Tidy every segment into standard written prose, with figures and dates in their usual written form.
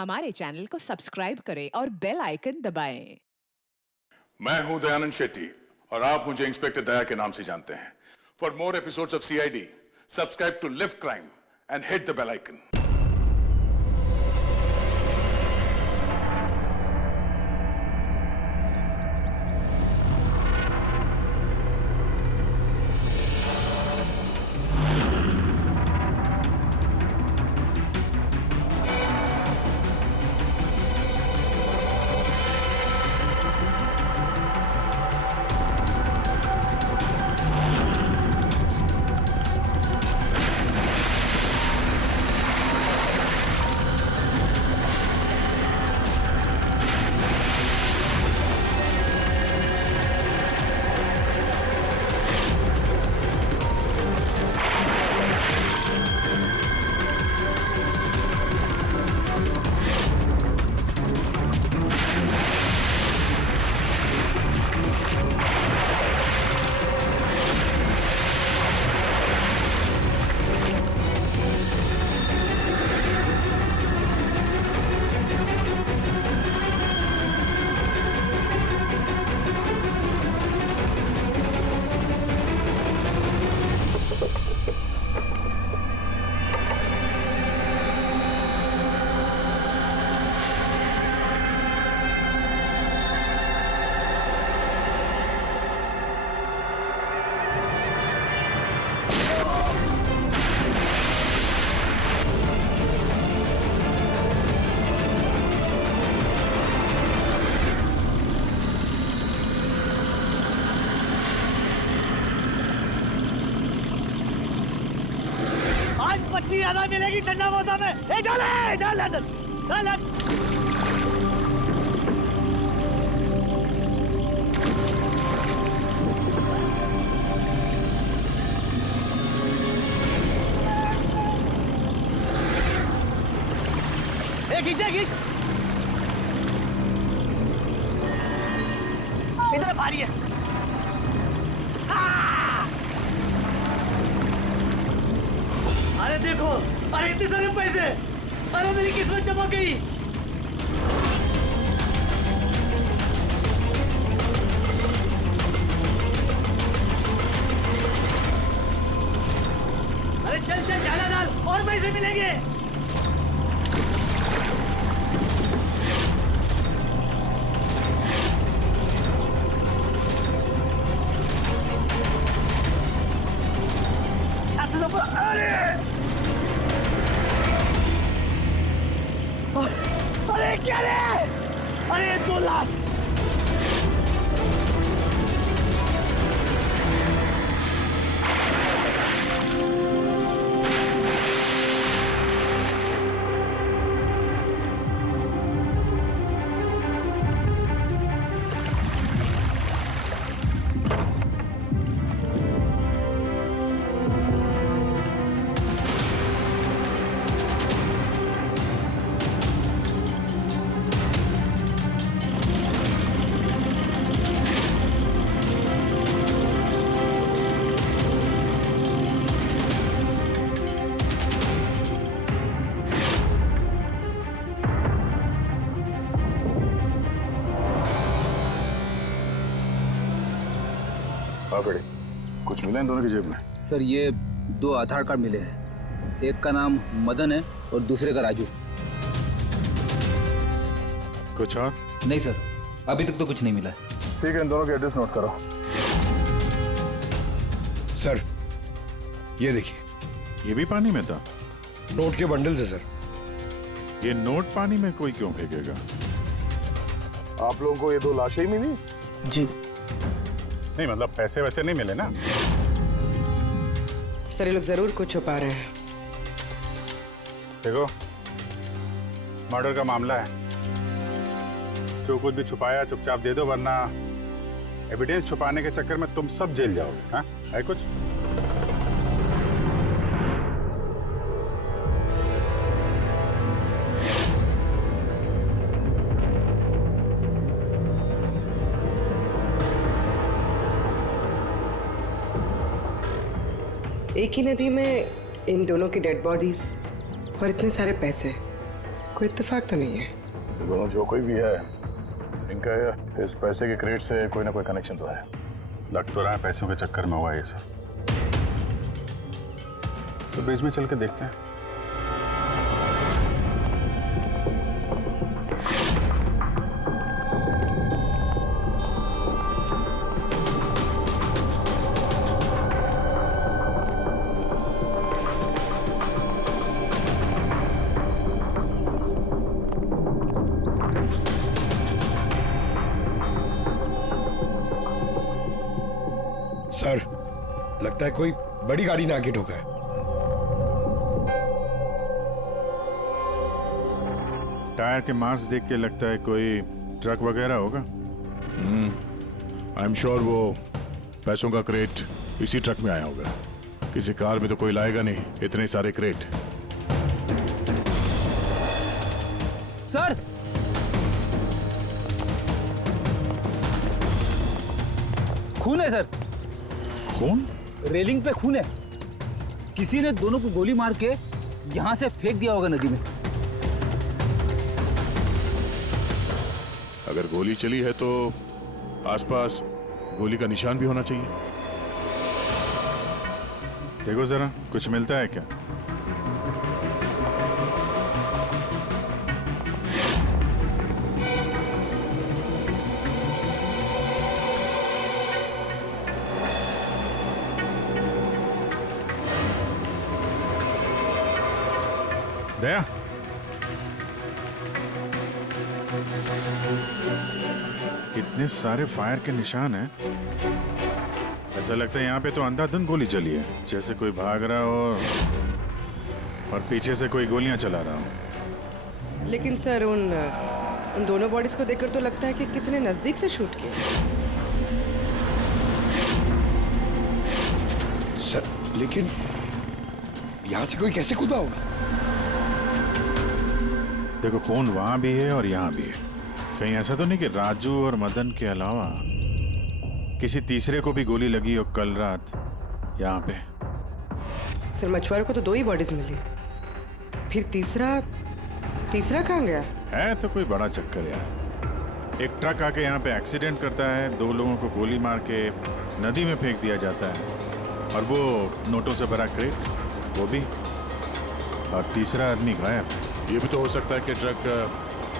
हमारे चैनल को सब्सक्राइब करें और बेल आइकन दबाएं। मैं हूं दयानंद शेट्टी और आप मुझे इंस्पेक्टर दया के नाम से जानते हैं। For more episodes of CID, subscribe to live crime and hit the bell icon. मच्छी ज्यादा मिलेगी ठंडा मौसम में। डाल डाल डाल डाल डाल। खींचा खींच, इधर भारी है। अरे देखो, अरे इतने सारे पैसे, अरे मेरी किस्मत चमक गई। अरे चल चल ज्यादा डाल और पैसे मिलेंगे। अरे क्या रे? अरे 2 लाख। कुछ मिला इन दोनों की जेब में? सर ये 2 आधार कार्ड मिले हैं, एक का नाम मदन है और दूसरे का राजू। कुछ और? नहीं सर, अभी तक तो कुछ नहीं मिला। ठीक है, इन दोनों के एड्रेस नोट करो। सर ये देखिए, ये भी पानी में था? नोट के बंडल से सर। ये नोट पानी में कोई क्यों फेंकेगा? आप लोगों को ये 2 लाशें ही मिली? जी नहीं, मतलब पैसे वैसे नहीं मिले ना? सर ये लोग जरूर कुछ छुपा रहे हैं। देखो, मर्डर का मामला है, जो कुछ भी छुपाया चुपचाप दे दो, वरना एविडेंस छुपाने के चक्कर में तुम सब जेल जाओगे। हाँ, है कुछ? एक ही नदी में इन दोनों की डेड बॉडीज और इतने सारे पैसे, कोई इत्तेफाक तो नहीं है? दोनों जो कोई भी है, इनका इस पैसे के क्रेडिट से कोई ना कोई कनेक्शन तो है। लग तो रहा है पैसों के चक्कर में हुआ ये सब। तो बीच में चल के देखते हैं। सर, लगता है कोई बड़ी गाड़ी ने आके ठोका है। टायर के मार्क्स देख के लगता है कोई ट्रक वगैरह होगा। आई एम श्योर वो पैसों का क्रेट इसी ट्रक में आया होगा। किसी कार में तो कोई लाएगा नहीं इतने सारे क्रेट। सर, खून है सर। कौन? रेलिंग पे खून है। किसी ने दोनों को गोली मार के यहां से फेंक दिया होगा नदी में। अगर गोली चली है तो आसपास गोली का निशान भी होना चाहिए। देखो जरा, कुछ मिलता है क्या? दया, कितने सारे फायर के निशान हैं। ऐसा लगता है यहाँ पे तो अंधाधुंध गोली चली है, जैसे कोई भाग रहा हो और पीछे से कोई गोलियां चला रहा हो। लेकिन सर उन दोनों बॉडीज को देखकर तो लगता है कि किसी ने नजदीक से शूट किया। सर, लेकिन यहां से कोई कैसे कूदा होगा? देखो, खून वहां भी है और यहाँ भी है। कहीं ऐसा तो नहीं कि राजू और मदन के अलावा किसी तीसरे को भी गोली लगी हो कल रात यहाँ पे। सर, मछुआरों को तो 2 ही बॉडीज मिली, फिर तीसरा कहाँ गया? है तो कोई बड़ा चक्कर यार। एक ट्रक आके यहाँ पे एक्सीडेंट करता है, 2 लोगों को गोली मार के नदी में फेंक दिया जाता है, और वो नोटों से भरा क्रेट वो भी, और तीसरा आदमी गायब है। ये भी तो हो सकता है कि ट्रक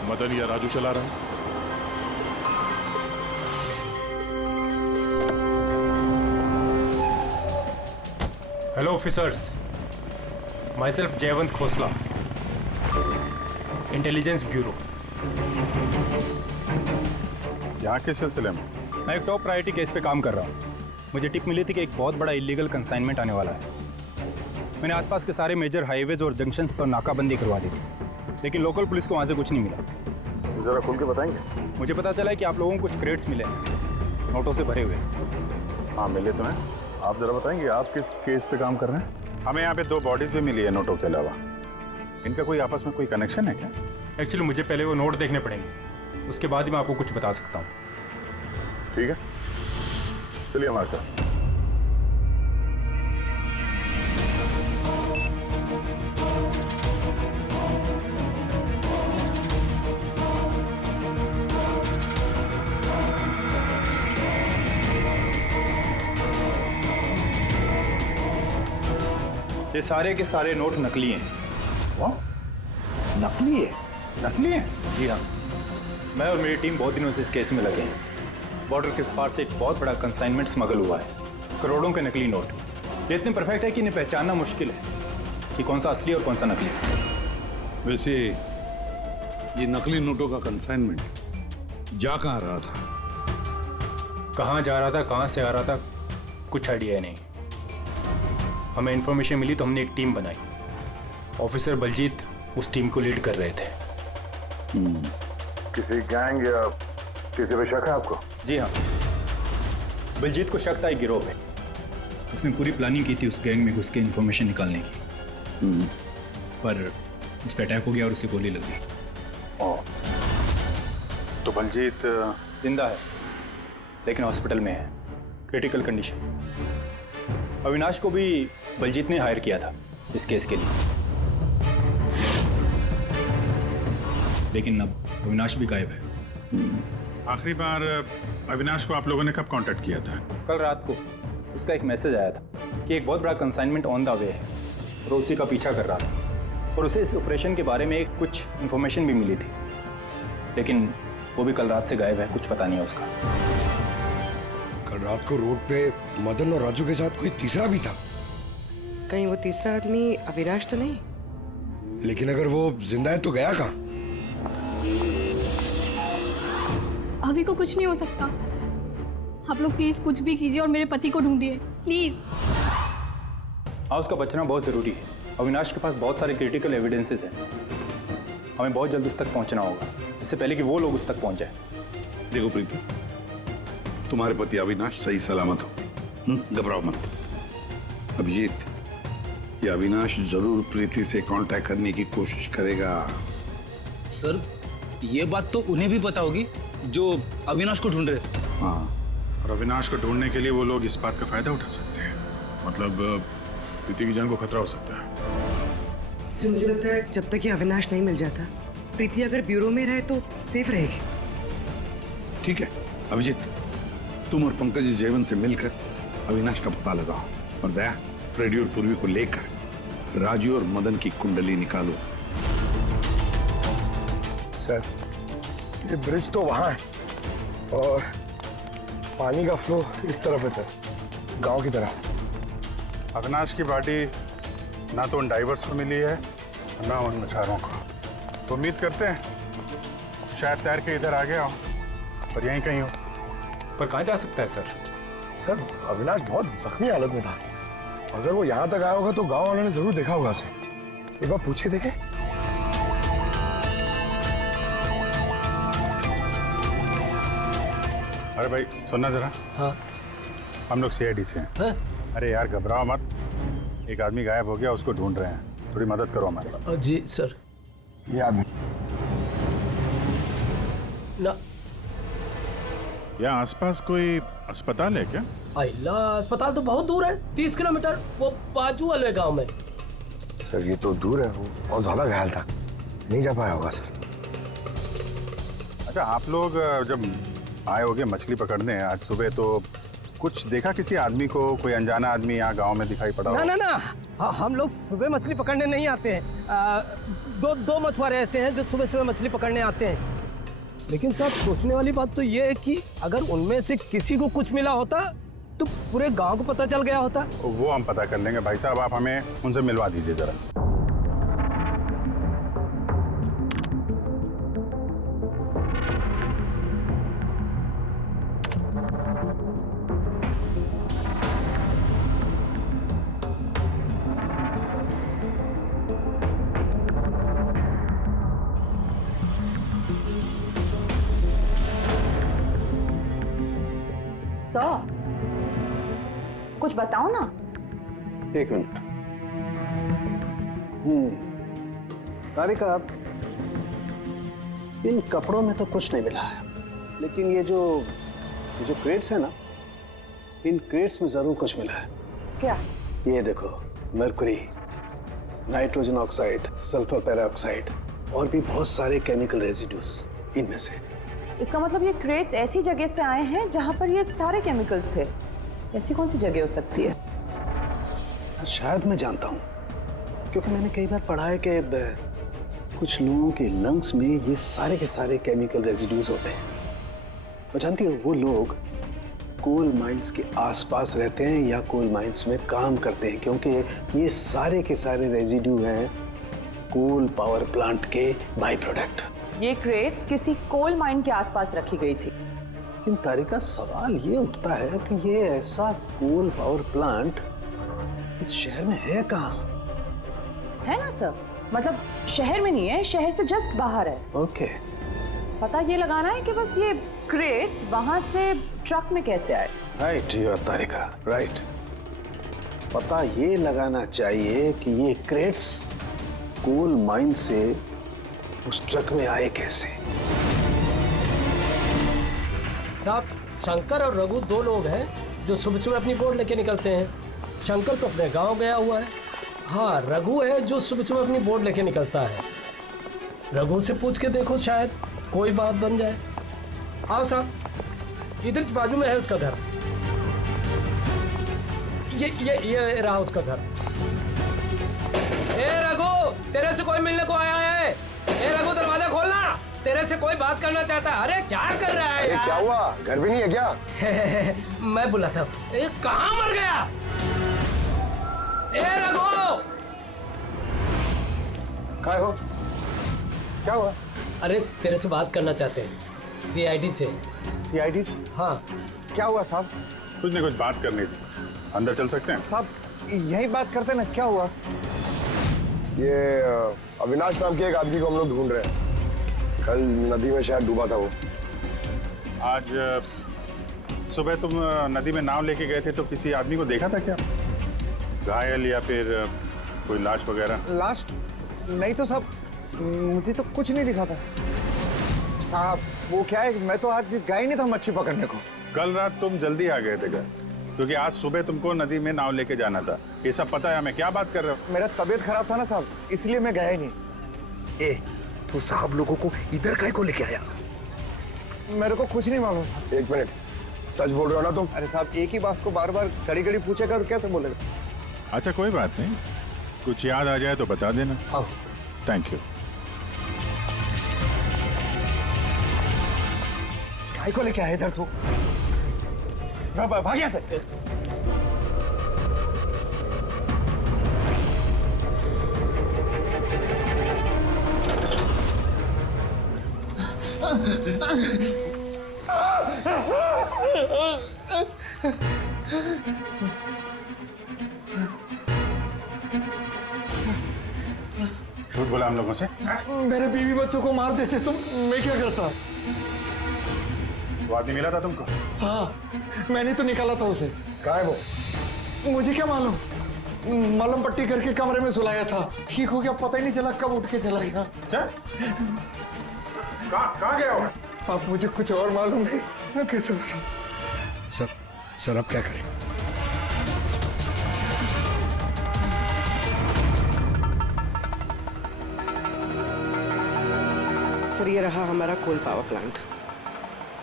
मदन या राजू चला रहा है। Hello officers, my self Jaywant Khosla, intelligence bureau. यहाँ के सिलसिले में मैं एक टॉप प्रायोरिटी केस पे काम कर रहा हूँ। मुझे टिप मिली थी कि एक बहुत बड़ा इलीगल कंसाइनमेंट आने वाला है। मैंने आसपास के सारे मेजर हाईवेज और जंक्शंस पर नाकाबंदी करवा दी थी, लेकिन लोकल पुलिस को वहाँ से कुछ नहीं मिला। जरा खुल के बताएंगे? मुझे पता चला है कि आप लोगों को कुछ क्रेट्स मिले हैं, नोटों से भरे हुए। हाँ, मिले तो हैं। आप जरा बताएंगे आप किस केस पे काम कर रहे हैं? हमें यहाँ पे 2 बॉडीज भी मिली है नोटों के अलावा। इनका कोई आपस में कोई कनेक्शन है क्या? एक्चुअली मुझे पहले वो नोट देखने पड़ेंगे, उसके बाद ही मैं आपको कुछ बता सकता हूँ। ठीक है, चलिए हमारे साथ। ये सारे के सारे नोट नकली हैं। नकली है? नकली है? जी हाँ, मैं और मेरी टीम बहुत दिनों से इस केस में लगे हैं। बॉर्डर के पार से एक बहुत बड़ा कंसाइनमेंट स्मगल हुआ है, करोड़ों के नकली नोट। ये इतने परफेक्ट है कि इन्हें पहचानना मुश्किल है कि कौन सा असली और कौन सा नकली है। वैसे ये नकली नोटों का कंसाइनमेंट जा कहाँ रहा था? कहाँ जा रहा था, कहाँ से आ रहा था, कुछ आइडिया नहीं। हमें इन्फॉर्मेशन मिली तो हमने एक टीम बनाई। ऑफिसर बलजीत उस टीम को लीड कर रहे थे। किसी गैंग या किसी पे शक है आपको? जी हाँ, बलजीत को शक था एक गिरोह पे। उसने पूरी प्लानिंग की थी उस गैंग में घुस के इन्फॉर्मेशन निकालने की, पर उस पर अटैक हो गया और उसे गोली लग गई। तो बलजीत जिंदा है, लेकिन हॉस्पिटल में है, क्रिटिकल कंडीशन। अविनाश को भी बलजीत ने हायर किया था इस केस के लिए। लेकिन अब अविनाश भी गायब है। आखिरी बार अविनाश को आप लोगों ने कब कांटेक्ट किया था? कल रात को उसका एक मैसेज आया था कि एक बहुत बड़ा कंसाइनमेंट ऑन द वे है और उसी का पीछा कर रहा था और उसे इस ऑपरेशन के बारे में कुछ इन्फॉर्मेशन भी मिली थी, लेकिन वो भी कल रात से गायब है, कुछ पता नहीं है उसका। कल रात को रोड पे मदन और राजू के साथ कोई तीसरा भी था, कहीं वो तीसरा आदमी अविनाश तो नहीं? लेकिन अगर वो जिंदा है तो गया कहाँ? अभी को कुछ नहीं हो सकता। आप लोग प्लीज कुछ भी कीजिए और मेरे पति को ढूंढिए प्लीज। हाँ, उसका बचना बहुत ज़रूरी है। अविनाश के पास बहुत सारे क्रिटिकल एविडेंसेस हैं, हमें बहुत जल्द उस तक पहुंचना होगा, इससे पहले कि वो लोग उस तक पहुंच जाए। देखो प्रीति, तुम्हारे पति अविनाश सही सलामत हो, घबराओ मत। अभिजीत, ये अविनाश जरूर प्रीति से कांटेक्ट करने की कोशिश करेगा। सर, ये बात तो उन्हें भी पता होगी जो अविनाश को ढूंढ रहे। हाँ, और अविनाश को ढूंढने के लिए वो लोग इस बात का फायदा उठा सकते हैं। मतलब प्रीति की जान को खतरा हो सकता है। फिर मुझे लगता है जब तक ये अविनाश नहीं मिल जाता, प्रीति अगर ब्यूरो में रहे तो सेफ रहेगी। ठीक है अभिजीत, तुम और पंकज जयवंत से मिलकर अविनाश का पता लगाओ और दया, फ्रेडी और पूर्वी को लेकर राजू और मदन की कुंडली निकालो। सर, ये ब्रिज तो वहाँ है और पानी का फ्लो इस तरफ है सर, गांव की तरफ। अविनाश की बॉडी ना तो उन डाइवर्स को मिली है ना उन मछुआरों को। तो उम्मीद करते हैं शायद तैर के इधर आ गया हो और यहीं कहीं हो। पर कहाँ जा सकता है सर? सर, अविनाश बहुत जख्मी हालत में था। अगर वो यहाँ तक आया होगा तो गांव वालों ने जरूर देखा होगा उसे। एक बार पूछ के देखें। अरे भाई सुनना जरा। हाँ। हम लोग सीआईडी से हैं। हाँ? अरे यार घबराओ मत, एक आदमी गायब हो गया, उसको ढूंढ रहे हैं, थोड़ी मदद करो हमारी। जी सर। ये आदमी ना, यहाँ आसपास कोई अस्पताल है क्या? अल्लाह, अस्पताल तो बहुत दूर है, 30 किलोमीटर, वो बाजू वाले गांव में। सर, ये तो दूर है, वो बहुत ज्यादा घायल था, नहीं जा पाया होगा सर। अच्छा, आप लोग जब आए होगे मछली पकड़ने आज सुबह, तो कुछ देखा किसी आदमी को? कोई अनजाना आदमी यहाँ गांव में दिखाई पड़ा? ना ना ना, हम लोग सुबह मछली पकड़ने नहीं आते हैं। दो मछुआरे ऐसे हैं जो सुबह सुबह मछली पकड़ने आते हैं। लेकिन साहब, सोचने वाली बात तो ये है कि अगर उनमें से किसी को कुछ मिला होता तो पूरे गांव को पता चल गया होता। वो हम पता कर लेंगे भाई साहब, आप हमें उनसे मिलवा दीजिए जरा। कुछ बताओ ना। एक मिनट। तारिका, आप इन कपड़ों में तो कुछ नहीं मिला है, लेकिन ये जो क्रेट्स है ना, इन क्रेट्स में जरूर कुछ मिला है। क्या? ये देखो, mercury, nitrogen oxide, sulphur peroxide और भी बहुत सारे केमिकल रेजिड्यूज इनमें से। इसका मतलब ये क्रेट्स ऐसी जगह से आए हैं जहां पर ये सारे केमिकल्स थे। ऐसी कौन सी जगह हो सकती है? शायद मैं जानता हूँ, क्योंकि मैंने कई बार पढ़ा है कि कुछ लोगों के लंग्स में ये सारे के सारे केमिकल रेजिड्यूज होते हैं। और जानती हो, वो लोग कोल माइंस के आसपास रहते हैं या कोल माइंस में काम करते हैं, क्योंकि ये सारे के सारे रेजिड्यू हैं कोल पावर प्लांट के बाई प्रोडक्ट। ये क्रेट्स किसी कोल माइन के आसपास रखी गई थी। लेकिन तारिका, सवाल ये उठता है कि ये ऐसा कोल पावर प्लांट इस शहर में है कहाँ? है ना सर, मतलब शहर में नहीं है, शहर से जस्ट बाहर है। ओके। पता ये लगाना है कि बस ये क्रेट्स वहां से ट्रक में कैसे आए। Right you are Tarika, right. पता ये लगाना चाहिए कि ये क्रेट्स कोल माइन से उस ट्रक में आए कैसे। साहब, शंकर और रघु दो लोग हैं जो सुबह सुबह अपनी बोट लेके निकलते हैं। शंकर तो अपने गांव गया हुआ है। हाँ, रघु है जो सुबह सुबह अपनी बोट लेके निकलता है। रघु से पूछ के देखो, शायद कोई बात बन जाए। आओ साहब, इधर बाजू में है उसका घर। ये रहा उसका घर। ए रघु, तेरे से कोई मिलने को आया है। ए रघु, दरवाजा खोलना, तेरे से कोई बात करना चाहता है। अरे क्या कर रहा है? अरे क्या हुआ, घर भी नहीं है क्या? मैं बुलाता हूँ। ए, कहाँ मर गया? ए रघु, क्या हो? क्या हुआ? अरे तेरे से बात करना चाहते हैं, सीआईडी से। सीआईडी से? हाँ। क्या हुआ साहब? कुछ नहीं, कुछ बात करनी थी। अंदर चल सकते हैं? साहब यही बात करते ना, क्या हुआ? ये अविनाश नाम के एक आदमी को हम लोग ढूंढ रहे हैं। कल नदी में शायद डूबा था वो। आज सुबह तुम नदी में नाव लेके गए थे तो किसी आदमी को देखा था क्या? घायल या फिर कोई लाश वगैरह? लाश नहीं तो साहब, मुझे तो कुछ नहीं दिखा था साहब। वो क्या है, मैं तो आज गया ही नहीं था मच्छी पकड़ने को। कल रात तुम जल्दी आ गए थे घर, क्योंकि आज सुबह तुमको नदी में नाव लेके जाना था। ये सब पता है हमें, क्या बात कर रहे हो? मेरा तबीयत खराब था ना साहब, इसलिए मैं गया ही नहीं। ए, तू साहब लोगों को इधर काहे को लेके आया? मेरे को कुछ नहीं मालूम साहब। एक मिनट, सच बोल रहे हो ना तुम? अरे साहब, एक ही बात को बार बार घड़ी घड़ी पूछेगा तो कैसे बोलेगा? अच्छा कोई बात नहीं, कुछ याद आ जाए तो बता देना। हाँ। Thank you. काय को लेके आया इधर तू? भाग यहाँ से। झूठ बोला हम लोगों से? मेरे बीवी बच्चों को मार देते तुम, मैं क्या करता? वो आदमी मिला था तुमको? हाँ, मैंने तो निकाला था उसे। कहाँ है वो? मुझे क्या मालूम, मलम पट्टी करके कमरे में सुलाया था, ठीक हो गया, पता ही नहीं चला कब उठ के चला गया। क्या? कहाँ गया वो? साहब मुझे कुछ और मालूम नहीं, मैं कैसे बताऊं? सर अब क्या करें? सर, ये रहा हमारा कोल पावर प्लांट।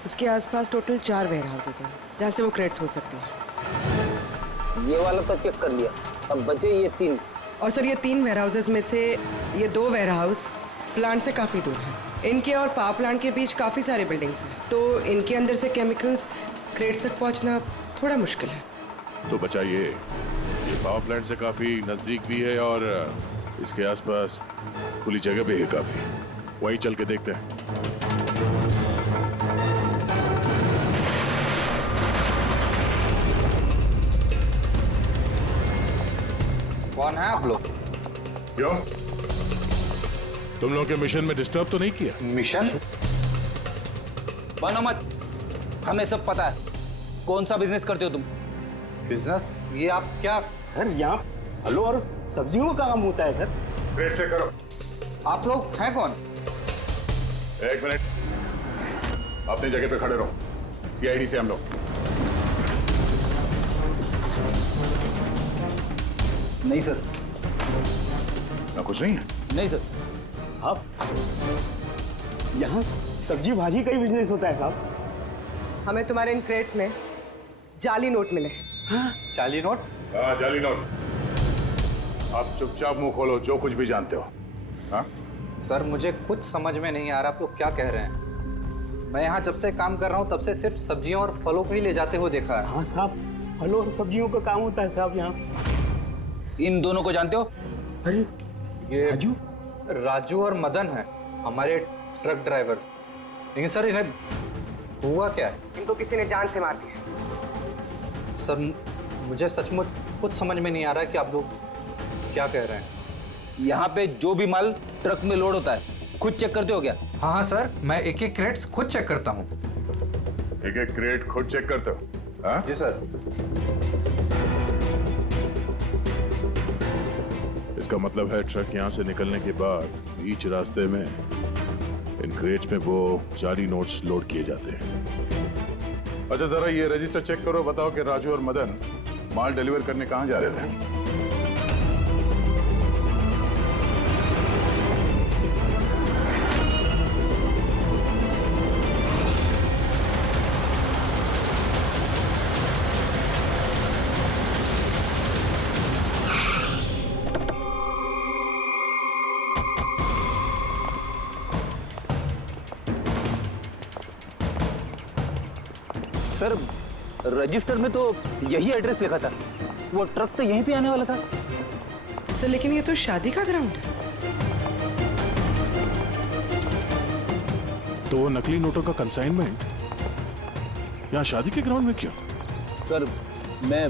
इसके आसपास टोटल 4 वेयर हाउसेस हैं जहाँ से वो क्रेट्स हो सकते हैं। ये वाला तो चेक कर लिया, अब बचे ये 3। और सर, ये 3 वेयर हाउसेस में से ये 2 वेयर हाउस प्लांट से काफ़ी दूर हैं। इनके और पावर प्लांट के बीच काफ़ी सारे बिल्डिंग्स हैं, तो इनके अंदर से केमिकल्स क्रेट्स तक पहुँचना थोड़ा मुश्किल है। तो बचाइए, ये पावर प्लांट से काफ़ी नज़दीक भी है और इसके आसपास खुली जगह भी है काफ़ी। वहीं चल के देखते हैं। कौन है आप लोग? क्यों? तुम लोगों के मिशन में डिस्टर्ब तो नहीं किया? मिशन? बनो मत, हमें सब पता है। कौन सा बिजनेस करते हो तुम? बिजनेस? ये आप क्या? सर, यहाँ फलों और सब्जियों का काम होता है सर। क्रेट चेक करो। आप लोग हैं कौन? एक मिनट, अपनी जगह पे खड़े रहो। सीआईडी से हम लोग। नहीं सर। ना कुछ नहीं है? नहीं सर। साहब, यहाँ सब्जी भाजी का ही बिजनेस होता है साहब। हमें तुम्हारे इन क्रेट्स में जाली नोट मिले। जाली नोट? हाँ, जाली नोट। आप चुपचाप मुंह खोलो, जो कुछ भी जानते हो। हाँ? सर, मुझे कुछ समझ में नहीं आ रहा आप लोग क्या कह रहे हैं। मैं यहाँ जब से काम कर रहा हूँ तब से सिर्फ सब्जियों और फलों को ही ले जाते हुए देखा है। हाँ साहब, फलों और सब्जियों का काम होता है साहब यहाँ। इन दोनों को जानते हो? अरे ये राजू और मदन है, हमारे ट्रक ड्राइवर्स। लेकिन सर, इन्हें हुआ क्या है? इनको किसी ने जान से मार दिया। सर, मुझे सचमुच कुछ समझ में नहीं आ रहा है कि आप लोग क्या कह रहे हैं। यहाँ पे जो भी माल ट्रक में लोड होता है खुद चेक करते हो क्या? हाँ हाँ सर, मैं एक एक क्रेट्स खुद चेक करता हूँ। एक एक क्रेट खुद चेक करते हो? हाँ? जी सर। इसका मतलब है ट्रक यहाँ से निकलने के बाद बीच रास्ते में इन क्रेट्स में वो जाली नोट्स लोड किए जाते हैं। अच्छा, जरा ये रजिस्टर चेक करो, बताओ कि राजू और मदन माल डिलीवर करने कहाँ जा रहे थे? सर रजिस्टर में तो यही एड्रेस लिखा था, वो ट्रक तो यहीं पे आने वाला था। सर लेकिन ये तो शादी का ग्राउंड है। तो नकली नोटों का कंसाइनमेंट यहाँ शादी के ग्राउंड में क्यों? सर मैं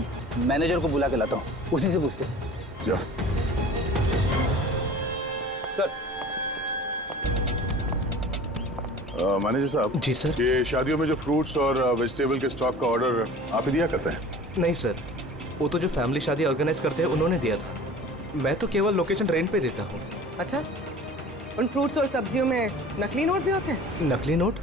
मैनेजर को बुला के लाता हूँ, उसी से पूछते। जा। सर मैनेजर साहब। जी सर। ये शादियों में जो फ्रूट्स और वेजिटेबल के स्टॉक का ऑर्डर आप ही दिया करते हैं? नहीं सर, वो तो जो फैमिली शादी ऑर्गेनाइज करते हैं उन्होंने दिया था। मैं तो केवल लोकेशन रेंट पे देता हूँ। अच्छा, उन फ्रूट्स और सब्जियों में नकली नोट भी होते हैं? नकली नोट?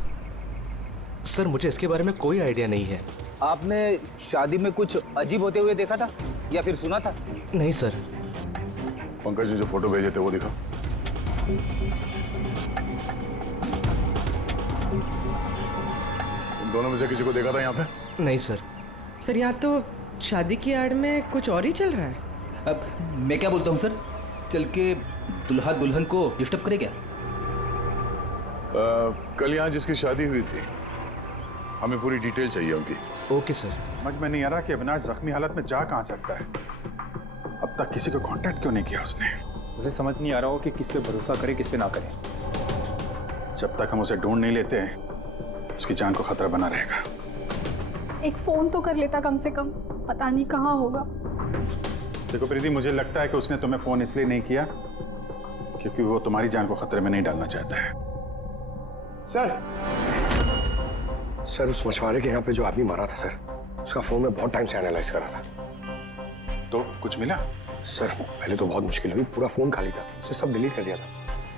सर मुझे इसके बारे में कोई आइडिया नहीं है। आपने शादी में कुछ अजीब होते हुए देखा था या फिर सुना था? नहीं सर। पंकज ने जो फोटो भेजे थे वो दिखा। इन दोनों में से किसी को देखा था यहाँ पे? नहीं सर। सर यहाँ तो शादी की आड़ में कुछ और ही चल रहा है। अब मैं क्या बोलता हूँ सर, चल के दुल्हा दुल्हन को डिस्टर्ब करे क्या? कल यहाँ जिसकी शादी हुई थी हमें पूरी डिटेल चाहिए उनकी। Okay sir. समझ में नहीं आ रहा कि अविनाश जख्मी हालत में जा कहाँ सकता है। अब तक किसी को कांटेक्ट क्यों नहीं किया उसने? मुझे समझ नहीं आ रहा हो कि किस पे भरोसा करे किस पे ना करे। जब तक हम उसे ढूंढ नहीं लेते उसकी जान को खतरा बना रहेगा। एक फोन तो कर लेता कम से कम, पता नहीं कहाँ होगा। देखो प्रीति, मुझे लगता है कि उसने तुम्हें फोन इसलिए नहीं किया क्योंकि वो तुम्हारी जान को खतरे में नहीं डालना चाहता है। सर उस मछुआरे के यहाँ पे जो आदमी मारा था सर, उसका फोन में बहुत टाइम से एनालाइज करा था। तो कुछ मिला? सर पहले तो बहुत मुश्किल हुई, पूरा फोन खाली था, उसने सब डिलीट कर दिया था।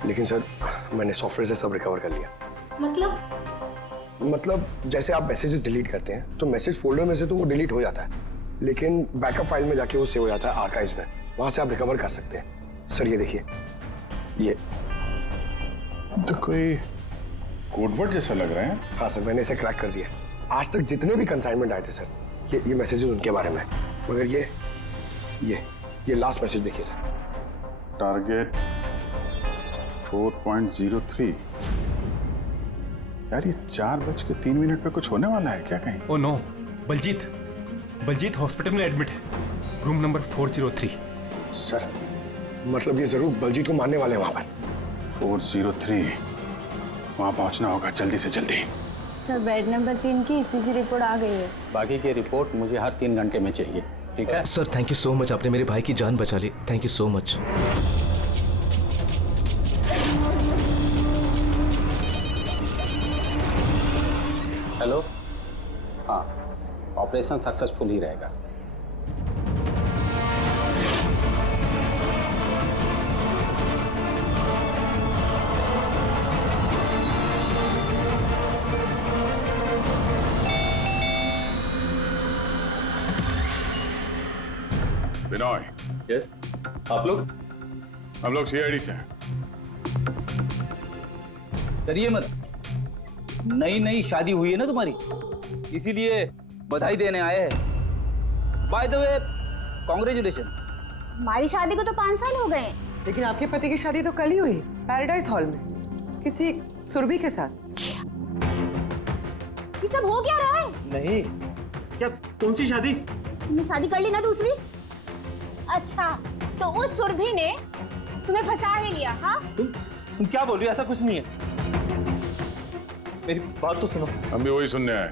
लेकिन सर मैंने सॉफ्टवेयर से सब रिकवर कर लिया। मतलब जैसे आप मैसेजेस डिलीट करते हैं तो मैसेज फोल्डर में से तो वो डिलीट हो जाता है, लेकिन बैकअप फाइल में जाके वो सेव हो जाता है आर्काइव्स में, वहां से आप रिकवर कर सकते हैं। सर ये देखिए, ये तो कोई कोडवर्ड जैसा लग रहा है। हाँ सर, मैंने इसे क्रैक कर दिया। आज तक जितने भी कंसाइनमेंट आए थे सर, ये मैसेजेस उनके बारे में है। मगर ये लास्ट मैसेज देखिए सर। टारगेट 4.03। यार ये 4:03 पे कुछ होने वाला है क्या कहीं? ओ नो, बलजीत हॉस्पिटल में एडमिट है, रूम नंबर 403। सर मतलब ये जरूर बलजीत को मारने वाले हैं वहां पर। 403 वहां पहुंचना होगा जल्दी से जल्दी। सर बेड नंबर 3 की ECG रिपोर्ट आ गई है। बाकी की रिपोर्ट मुझे हर 3 घंटे में चाहिए, ठीक है? Sir thank you so much, आपने मेरे भाई की जान बचा ली। Thank you so much. Hello, हाँ, ऑपरेशन सक्सेसफुल ही रहेगा। बिनॉय। यस, आप लोग? हम लोग CID से हैं। डरिए मत, नई शादी हुई है ना तुम्हारी, इसीलिए बधाई देने आए हैं। By the way congratulation. हमारी शादी को तो 5 साल हो गए। लेकिन आपके पति की शादी तो कल ही हुई, पैराडाइज हॉल में, किसी सुरभि के साथ। ये सब हो क्या रहा है? नहीं, क्या कौन सी शादी? तुमने शादी कर ली ना दूसरी? अच्छा, तो उस सुरभि ने तुम्हें फंसा ही लिया? हाँ, तुम क्या बोल रही हो? ऐसा कुछ नहीं है, मेरी बात तो सुनो। हम भी वही सुनने आए।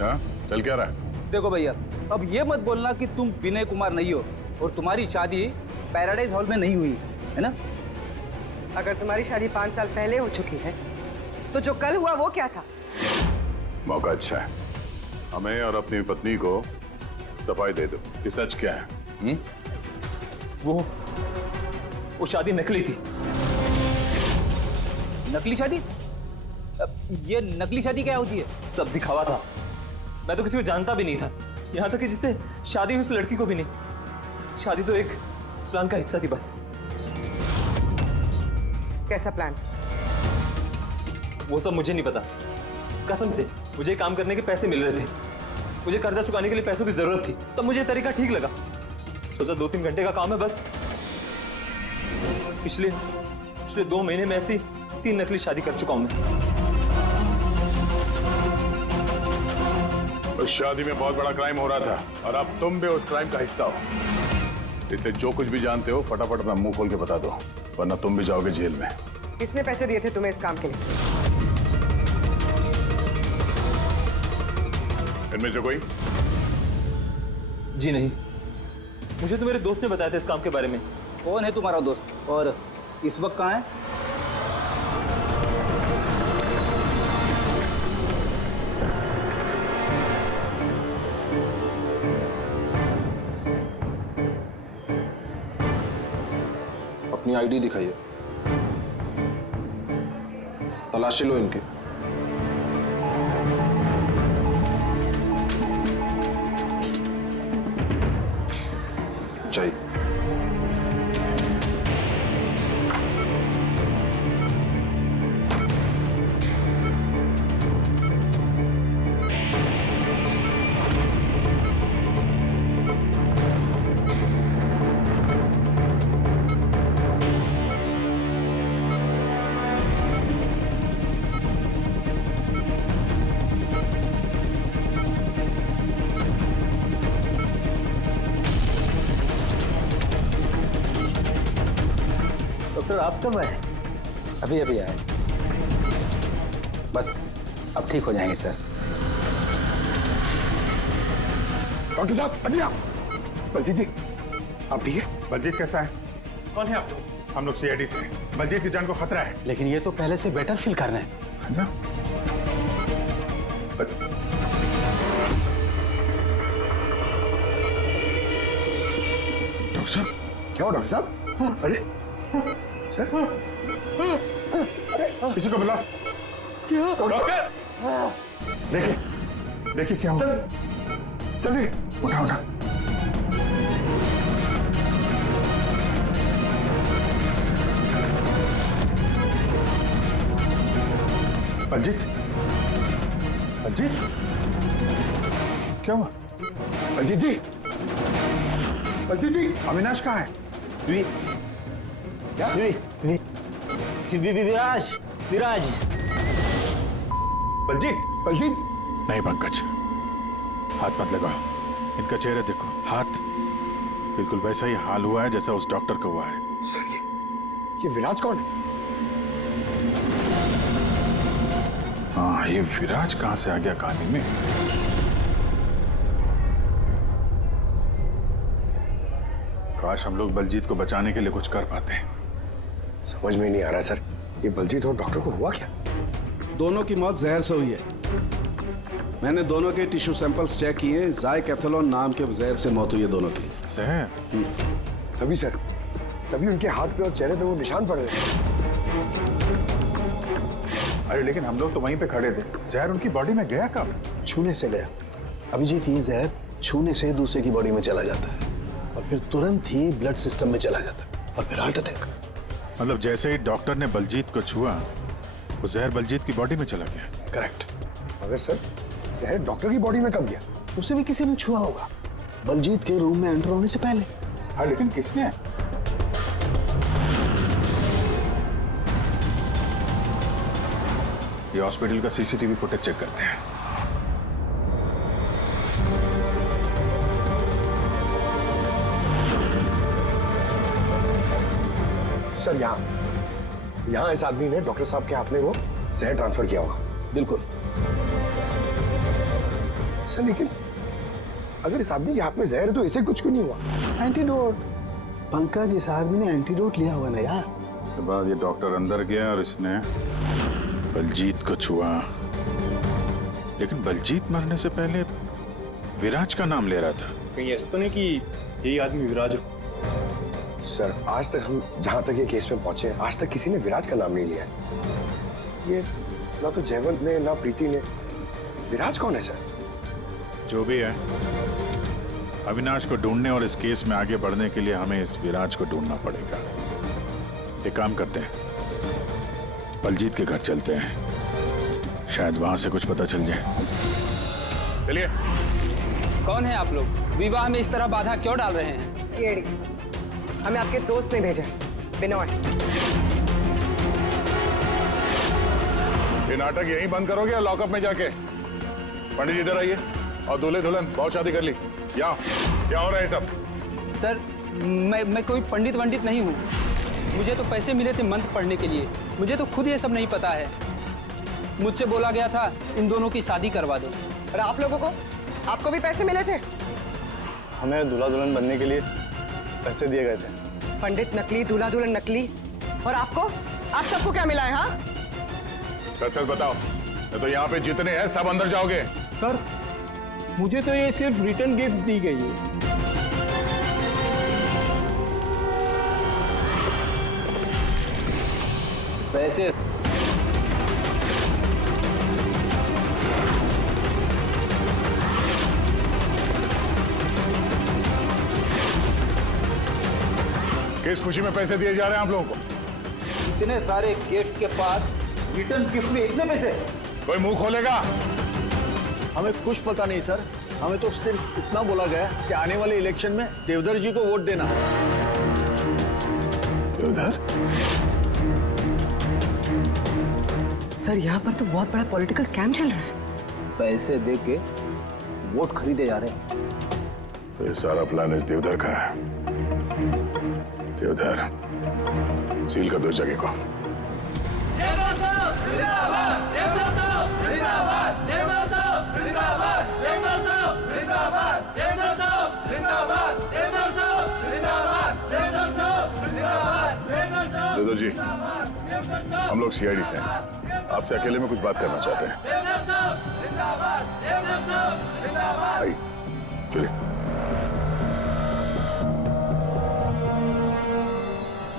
हाँ, चल क्या रहा है? देखो भैया, अब ये मत बोलना कि तुम विनय कुमार नहीं हो और तुम्हारी शादी पैराडाइज हॉल में नहीं हुई है ना? अगर तुम्हारी शादी 5 साल पहले हो चुकी है तो जो कल हुआ वो क्या था? मौका अच्छा है, हमें और अपनी पत्नी को सफाई दे दो कि सच क्या है। वो शादी नकली थी। नकली शादी? ये नकली शादी क्या होती है? सब दिखावा था, मैं तो किसी को जानता भी नहीं था, यहाँ तक कि जिससे शादी हुई उस लड़की को भी नहीं। शादी तो एक प्लान का हिस्सा थी बस। कैसा प्लान? वो सब मुझे नहीं पता, कसम से। मुझे काम करने के पैसे मिल रहे थे, मुझे कर्जा चुकाने के लिए पैसों की जरूरत थी, तब मुझे तरीका ठीक लगा। सोचा 2-3 घंटे का काम है बस। पिछले 2 महीने में ऐसी 3 नकली शादी कर चुका हूं मैं। उस शादी में बहुत बड़ा क्राइम हो रहा था और अब तुम भी उस क्राइम का हिस्सा हो। इसलिए जो कुछ भी जानते हो फटाफट अपना मुंह खोल के बता दो, वरना तुम भी जाओगे जेल में। किसने पैसे दिए थे तुम्हें इस काम के लिए? इनमें से कोई? जी नहीं, मुझे तो मेरे दोस्त ने बताया था इस काम के बारे में। कौन है तुम्हारा दोस्त और इस वक्त कहाँ है? अपनी आईडी दिखाइए, तलाशी लो इनकी। चाहिए। डॉक्टर आप कब आए? अभी अभी आए, बस अब ठीक हो जाएंगे सर। डॉक्टर साहब अनिया, बलजीत जी आप ठीक है? बलजीत कैसा है? कौन है आप लोग? हम लोग सीआईडी से हैं। बलजीत की जान को खतरा है। लेकिन ये तो पहले से बेटर फील कर रहे हैं। डॉक्टर साहब क्या हो? डॉक्टर साहब अरे सर किसी को बुला। क्या डॉक्टर देखिए देखिए क्या हुआ। चलिए उठा उठा। बलजीत बलजीत क्या हुआ? बलजीत जी, बलजीत जी अविनाश कहाँ है? क्या? विराज विराज बलजीत बलजीत नहीं पंकज, हाथ मत लगाओ। इनका चेहरा देखो, हाथ बिल्कुल वैसा ही हाल हुआ है जैसा उस डॉक्टर का हुआ है। सर ये विराज कौन है? हाँ ये विराज कहाँ से आ गया कहानी में? काश हम लोग बलजीत को बचाने के लिए कुछ कर पाते हैं। समझ में नहीं आ रहा सर, ये बलजीत और डॉक्टर को हुआ क्या? दोनों की मौत जहर से हुई है। मैंने दोनों के टिश्यू सैंपल्स चेक किए, जाइकैथोलोन नाम के जहर से मौत हुई है दोनों की। जहर? तभी सर, तभी उनके हाथ पे और चेहरे पे वो निशान पड़ रहे थे। अरे लेकिन हम लोग तो वहीं पे खड़े थे, जहर उनकी बॉडी में गया कब? छूने से गया। अभिजीत, ये जहर छूने से दूसरे की बॉडी में चला जाता है और फिर तुरंत ही ब्लड सिस्टम में चला जाता है और फिर हार्ट अटैक। मतलब जैसे ही डॉक्टर ने बलजीत को छुआ, वो जहर बलजीत की बॉडी में चला गया। करेक्ट। मगर सर जहर डॉक्टर की बॉडी में कब गया? उसे भी किसी ने छुआ होगा, बलजीत के रूम में एंटर होने से पहले। हाँ लेकिन किसने? ये हॉस्पिटल का सीसीटीवी फुटेज चेक करते हैं। सर यहाँ इस आदमी ने डॉक्टर साहब के हाथ में वो जहर ट्रांसफर किया होगा। बिल्कुल सर, लेकिन अगर इस आदमी के हाथ में जहर है तो इसे कुछ क्यों नहीं हुआ? एंटीडोट। पंकज, इस आदमी ने एंटीडोट लिया होगा ना यार। उसके बाद ये डॉक्टर अंदर गया और इसने बलजीत को छुआ। लेकिन बलजीत मरने से पहले विराज का नाम ले रहा था। कहीं ऐसा तो नहीं कि यही आदमी विराज हो? सर आज तक हम जहां तक ये केस में पहुंचे, आज तक किसी ने विराज का नाम नहीं लिया है। ये ना तो जयवंत ने ना प्रीति ने। विराज कौन है सर? जो भी है, अविनाश को ढूंढने और इस केस में आगे बढ़ने के लिए हमें इस विराज को ढूंढना पड़ेगा। एक काम करते हैं, बलजीत के घर चलते हैं, शायद वहां से कुछ पता चल जाए। चलिए। कौन है आप लोग? विवाह में इस तरह बाधा क्यों डाल रहे हैं? सीआईडी, हमें आपके दोस्त ने भेजा, बिनोय। ये नाटक यहीं बंद करोगे या लॉकअप में जाके? पंडित जी इधर आइए। और दूल्हे दुल्हन बहुत शादी कर ली। क्या क्या हो रहा है सब? सर मैं कोई पंडित वंडित नहीं हूँ। मुझे तो पैसे मिले थे मंत्र पढ़ने के लिए। मुझे तो खुद ये सब नहीं पता है। मुझसे बोला गया था इन दोनों की शादी करवा दो। और आप लोगों को, आपको भी पैसे मिले थे? हमें दूल्हा दुल्हन बनने के लिए पैसे दिए गए थे। पंडित नकली, दूल्हा दुल्हन नकली, और आपको, आप सबको क्या मिला है? हाँ, सच सच बताओ, नहीं तो यहाँ पे जितने हैं सब अंदर जाओगे। सर मुझे तो ये सिर्फ रिटर्न गिफ्ट दी गई है। पैसे किस खुशी में पैसे दिए जा रहे हैं आप लोगों को? इतने सारे गिफ्ट के बाद रिटर्न गिफ्ट में इतने पैसे? कोई मुंह खोलेगा? हमें कुछ पता नहीं सर, हमें तो सिर्फ इतना बोला गया कि आने वाले इलेक्शन में देवधर जी को वोट देना। देवधर? सर यहाँ पर तो बहुत बड़ा पॉलिटिकल स्कैम चल रहा है। पैसे दे के वोट खरीदे जा रहे हैं। तो ये सारा प्लान इस देवधर का है। देवधर, सील कर दो इस जगह को। देवधर जी, हम लोग सीआईडी से हैं। आपसे अकेले में कुछ बात करना चाहते हैं। आइए, चलिए।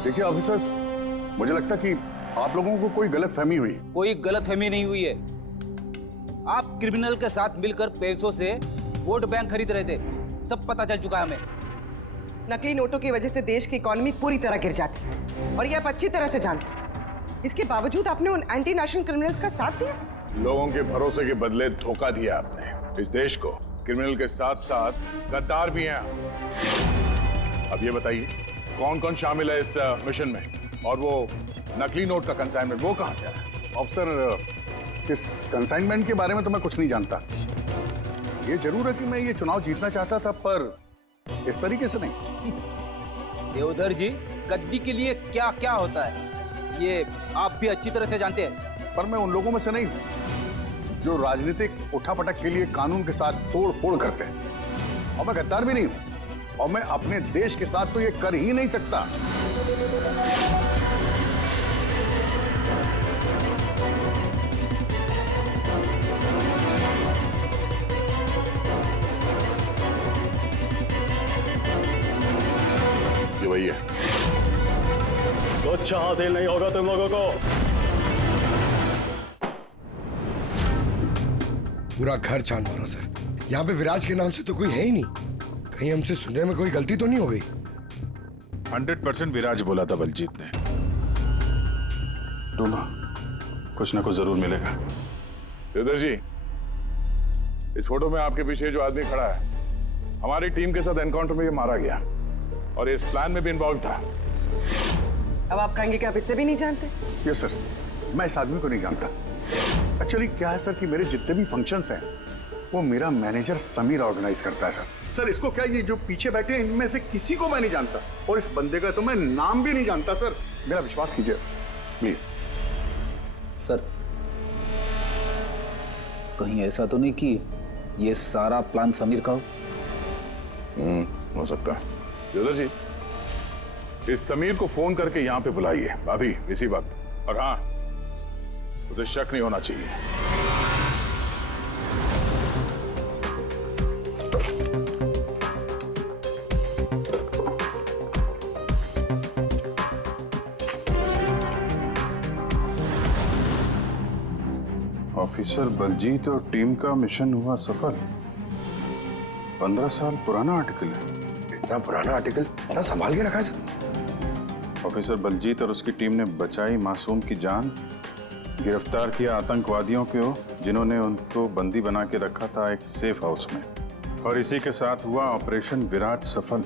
देखिए ऑफिसर्स, मुझे लगता कि आप लोगों को कोई गलतफहमी हुई। कोई गलतफहमी नहीं हुई है। आप क्रिमिनल के साथ मिलकर पैसों से वोट बैंक खरीद रहे थे, सब पता चल चुका है हमें। नकली नोटों की वजह से देश की इकोनॉमी पूरी तरह गिर जाती है और ये आप अच्छी तरह से जानते हैं। इसके बावजूद आपने उन एंटी नेशनल क्रिमिनल्स का साथ दिया। लोगों के भरोसे के बदले धोखा दिया आपने इस देश को। क्रिमिनल के साथ साथ गद्दार भी हैं। अब ये बताइए कौन कौन शामिल है इस मिशन में, और वो नकली नोट का कंसाइनमेंट वो कहां से आया? ऑफिसर, इस कंसाइनमेंट के बारे में तो मैं कुछ नहीं जानता। ये जरूर है कि मैं ये चुनाव जीतना चाहता था, पर इस तरीके से नहीं। देवधर जी, गद्दी के लिए क्या क्या होता है ये आप भी अच्छी तरह से जानते हैं। पर मैं उन लोगों में से नहीं हूं जो राजनीतिक उठापटक के लिए कानून के साथ तोड़ फोड़ करते हैं, और मैं गद्दार भी नहीं हूं, और मैं अपने देश के साथ तो ये कर ही नहीं सकता। ये वही है। कुछ हासिल नहीं होगा तुम लोगों को। पूरा घर छान मारा सर। यहाँ पे विराज के नाम से तो कोई है ही नहीं। कहीं हमसे सुनने में कोई गलती तो नहीं हो गई? 100% विराज बोला था बलजीत ने। ढूंढो, कुछ ना कुछ जरूर मिलेगा। देवधर जी, इस फोटो में आपके पीछे जो आदमी खड़ा है, हमारी टीम के साथ एनकाउंटर में ये मारा गया और इस प्लान में भी इन्वॉल्व था। अब आप कहेंगे कि आप इसे भी नहीं जानते? यस सर, मैं इस आदमी को नहीं जानता। एक्चुअली क्या है सर कि मेरे जितने भी फंक्शंस हैं वो मेरा मैनेजर समीर ऑर्गेनाइज करता है सर। सर इसको क्या, ये जो पीछे बैठे हैं इनमें से किसी को मैं नहीं जानता, और इस बंदे का तो मैं नाम भी नहीं जानता सर। मेरा विश्वास कीजिए प्लीज। सर कहीं ऐसा तो नहीं कि ये सारा प्लान समीर का हो? हो सकता है। देवधर जी, इस समीर को फोन करके यहाँ पे बुलाइए अभी इसी वक्त, और हाँ, उसे शक नहीं होना चाहिए। ऑफिसर बलजीत और टीम का मिशन हुआ सफल। 15 साल पुराना आर्टिकल है। इतना पुराना आर्टिकल इतना संभाल के रखा है सर? ऑफिसर बलजीत और उसकी टीम ने बचाई मासूम की जान, गिरफ्तार किया आतंकवादियों को जिन्होंने उनको बंदी बना के रखा था एक सेफ हाउस में, और इसी के साथ हुआ ऑपरेशन विराज सफल।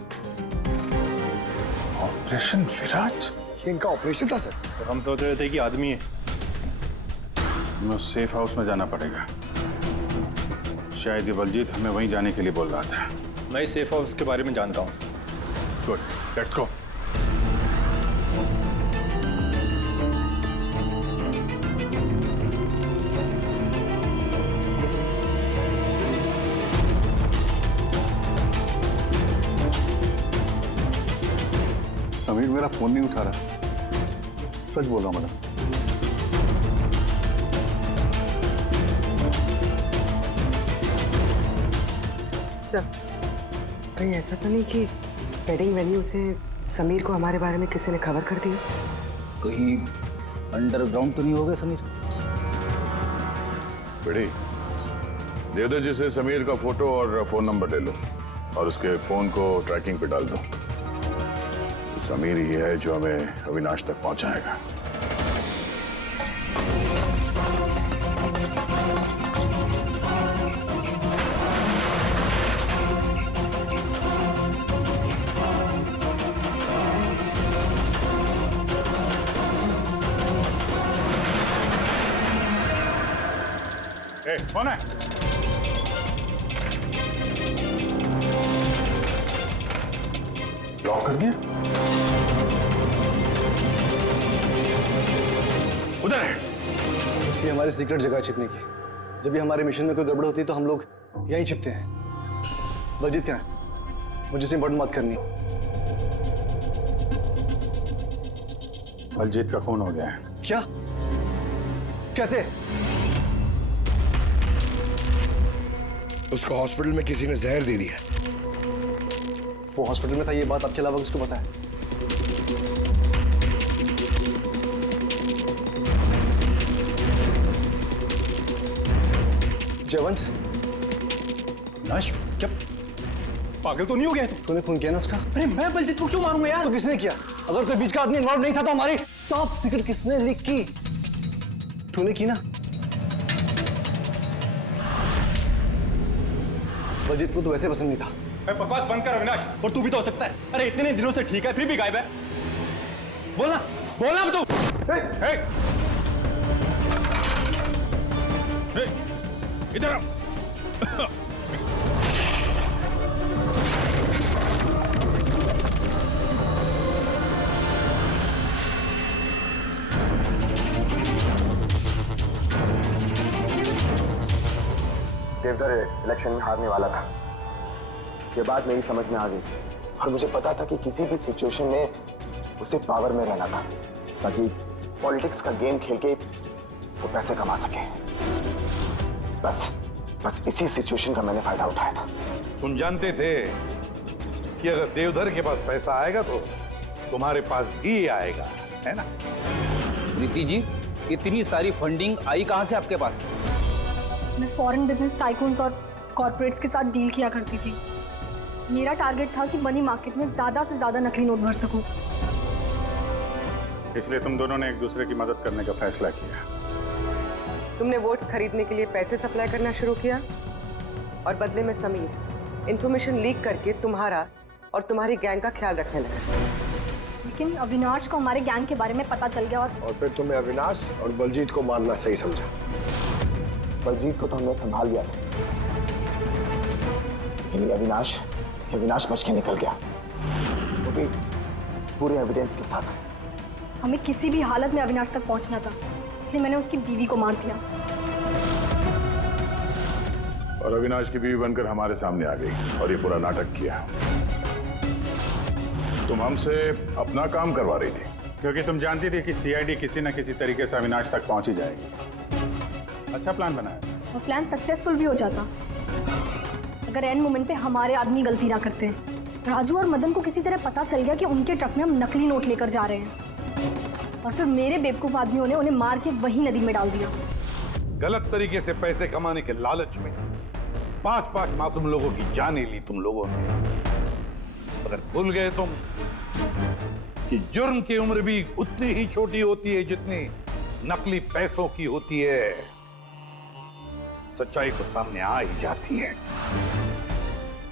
ऑपरेशन विराज? ये इनका ऑपरेशन था सर? तो हम सोच रहे थे कि आदमी है। हमें उस सेफ हाउस में जाना पड़ेगा। शायद ये बलजीत हमें वहीं जाने के लिए बोल रहा था। मैं इस सेफ हाउस के बारे में जानता हूँ। Good, let's go. समीर मेरा फोन नहीं उठा रहा। सच बोल रहा हूं मैडम। सर, कहीं ऐसा तो नहीं कि वेडिंग वेन्यू से समीर को हमारे बारे में किसी ने खबर कर दी? कहीं अंडरग्राउंड तो नहीं हो गया समीर? बेटी, देवदत्त जी से समीर का फोटो और फोन नंबर ले लो और उसके फोन को ट्रैकिंग पे डाल दो। समीर ही है जो हमें अविनाश तक पहुंचाएगा। कौन है? लॉक कर दिया? उधर है। ये हमारी सीक्रेट जगह है छिपने की। जब भी हमारे मिशन में कोई गड़बड़ होती है तो हम लोग यहीं छिपते हैं। बलजीत क्या है? मुझे से इंपॉर्टेंट बात करनी। बलजीत का खून हो गया है। क्या? कैसे? उसको हॉस्पिटल में किसी ने जहर दे दिया। वो हॉस्पिटल में था, ये बात आपके अलावा किसको पता है? जयवंत, नाश, क्या पागल तो नहीं हो गया तू? तूने खून किया ना उसका? अरे मैं बलजीत को क्यों मारूंगा यार? तो किसने किया? अगर कोई बीच का आदमी इन्वॉल्व नहीं था तो हमारी टॉप सीक्रेट किसने लीक की? तूने की ना? बलजीत को तो वैसे पसंद नहीं था। मैं बकवास बंद कर अविनाश, और तू भी तो हो सकता है। अरे इतने दिनों से ठीक है, फिर भी गायब है। बोलना बोलना अब तू। इधर आओ। देवधर इलेक्शन में हारने वाला था। ये बात मेरी समझ में आ गई और मुझे पता था कि किसी भी सिचुएशन में उसे पावर में रहना था ताकि पॉलिटिक्स का गेम खेल के वो पैसे कमा सके। बस इसी सिचुएशन का मैंने फायदा उठाया था। तुम जानते थे कि अगर देवधर के पास पैसा आएगा तो तुम्हारे पास भी आएगा, है ना? प्रीति जी, इतनी सारी फंडिंग आई कहां से आपके पास? मैं फॉरेन बिजनेस टाइकून्स और कॉर्पोरेट्स के साथ डील किया करती थी। मेरा टारगेट था कि मनी मार्केट में ज्यादा से ज्यादा नकली नोट भर सकूं। इसलिए तुम दोनों ने एक दूसरे की मदद करने का फैसला किया। तुमने वोट्स खरीदने के लिए पैसे सप्लाई करना शुरू किया और बदले में समीर इंफॉर्मेशन लीक करके तुम्हारा और तुम्हारी गैंग का ख्याल रखने लगा। लेकिन अविनाश को हमारे गैंग के बारे में पता चल गया और फिर तुमने अविनाश और बलजीत को मारना सही समझा। बलजीत को तो हमने संभाल लिया था, लेकिन अविनाश बच के निकल गया, वो भी पूरे एविडेंस के साथ। हमें किसी भी हालत में अविनाश तक पहुंचना था, इसलिए मैंने उसकी बीवी को मार दिया। और अविनाश की बीवी बनकर हमारे सामने आ गई और ये पूरा नाटक किया। तुम हमसे अपना काम करवा रही थी क्योंकि तुम जानती थी कि सीआईडी किसी न किसी तरीके से अविनाश तक पहुंच ही जाएगी। अच्छा प्लान बनाया। और प्लान सक्सेसफुल भी हो जाता अगर एंड मोमेंट पे हमारे आदमी गलती ना करते। राजू और मदन को किसी तरह पता चल गया कि उनके ट्रक में हम नकली नोट लेकर जा रहे हैं और फिर मेरे बेवकूफ आदमियों ने उन्हें मार के वही नदी में डाल दिया। गलत तरीके से पैसे कमाने के लालच में 5-5 मासूम लोगों की जानें ली तुम लोगों ने। अगर भूल गए तुम कि जुर्म की उम्र भी उतनी ही छोटी होती है जितनी नकली पैसों की होती है। सच्चाई तो सामने आ ही जाती है।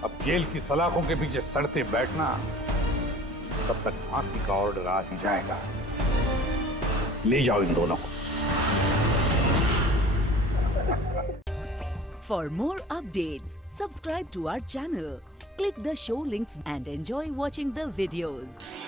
अब जेल की सलाखों के पीछे सड़ते बैठना, तब तक फांसी का ऑर्डर आ ही जाएगा। ले जाओ इन दोनों को। For more updates, subscribe to our channel, click the show links and enjoy watching the videos.